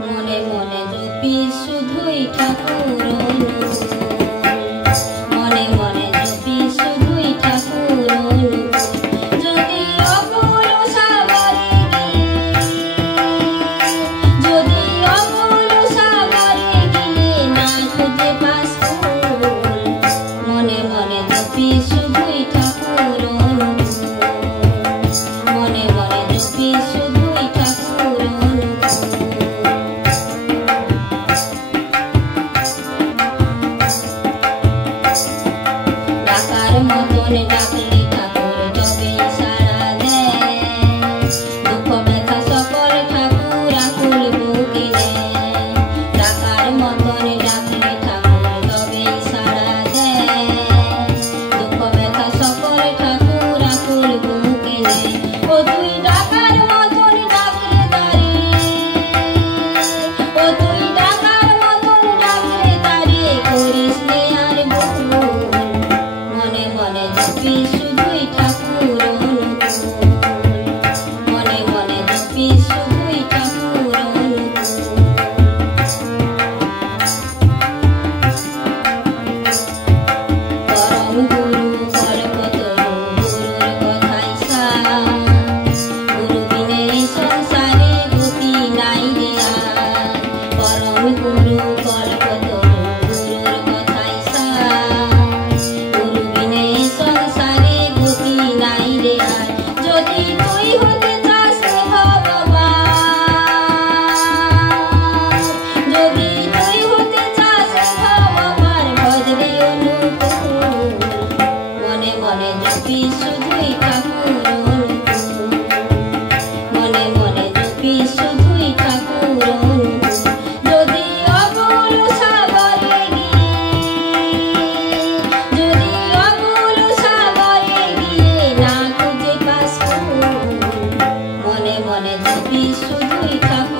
মনে মনে জপি শুধুই ঠাকুর অনুকূল, মনে মনে জপি শুধুই ঠাকুর অনুকূল। যদি অকুল সাগরে যদি অকুল সাগরে গিয়ে না খুঁজে পাস ফুল, মনে মনে জপি শুধুই ঠাকুর অনুকূল, মনে মনে জপি শুধুই ঠাকুর অনুকূল। ডাকার মতন ডাকলে ঠাকুর তবে সাড়া দেয়, দুঃখ ব্যথা সকল ঠাকুর আকুল বুকে নেয়। ডাকার মতন ডাকলে ঠাকুর তবে সাড়া দেয়, দুঃখ ব্যথা সকল ঠাকুর আকুল বুকে নেয়। ও তুই ডাকার মতন ডাকলে দাঁড়িয়ে, ও তুই ডাকার মতন ডাকলে দাঁড়িয়ে করিস নে আর ভুল, মনে মনে জপি শুধুই ঠাকুর অনুকূল, মনে মনে জপি শুধুই ঠাকুর অনুকূল। পরম গুরু কল্পতরু গুরুর কথাই সার, গুরু বিনে সংসারে গতি নাই রে আর। পরম গুরু কল্পতরু গুরুর কথাই সার, গুরু বিনে সংসারে গতি নাই রে আর। যদি তুই হতে চাস রে ভগবান, যদি তুই হতে চাস রে ভগবান, ভজরে অনুকূল, মনে মনে জপি শুধুই ঠাকুর অনুকূল, মনে মনে জপি শুধুই ঠাকুর অনুকূল। যদি অকুল সাগরে যদি অকুল সাগরে গিয়ে না খুঁজে পাস ফুল, মনে মনে জপি শুধুই ঠাকুর